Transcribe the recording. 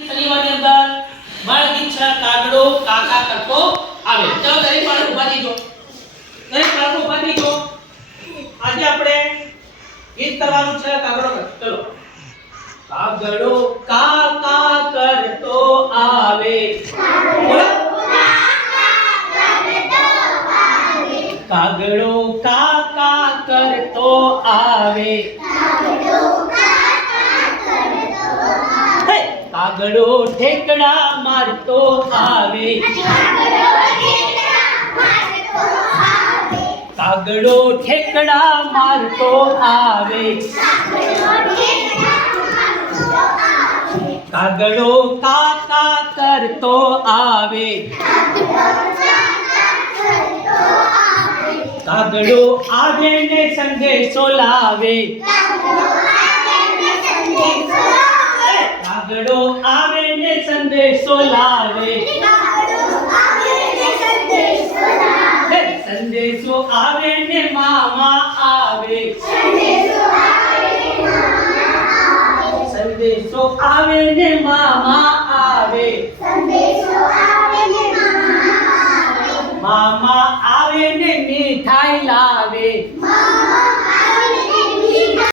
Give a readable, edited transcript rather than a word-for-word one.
શનિવારની અંદર બાળગીત છે કાગડો કાકા કરતો આવે. ચાલો દરેક બાળક ઊભા થઈ જાઓ. દરેક બાળકો ઊભા થઈ જાઓ. આજે આપણે ગીત કરવાનું છે કાગડો કરતો. ચલો કાગડો કાકા કરતો આવે. બોલો કાગડો કાકા કરતો આવે. કાગડો ઠેકડા મારતો આવે. કાગડો ઠેકડા મારતો આવે. કાગડો કાકા કરતો આવે. કાગડો આવે ને સંદેશો લાવે. કાગડો આવે ને સંદેશો લાવે. સંદેશો આવે ને મામા આવે. સંદેશો આવે ને મામા આવે. મામા આવે ને મીઠાઈ લાવે.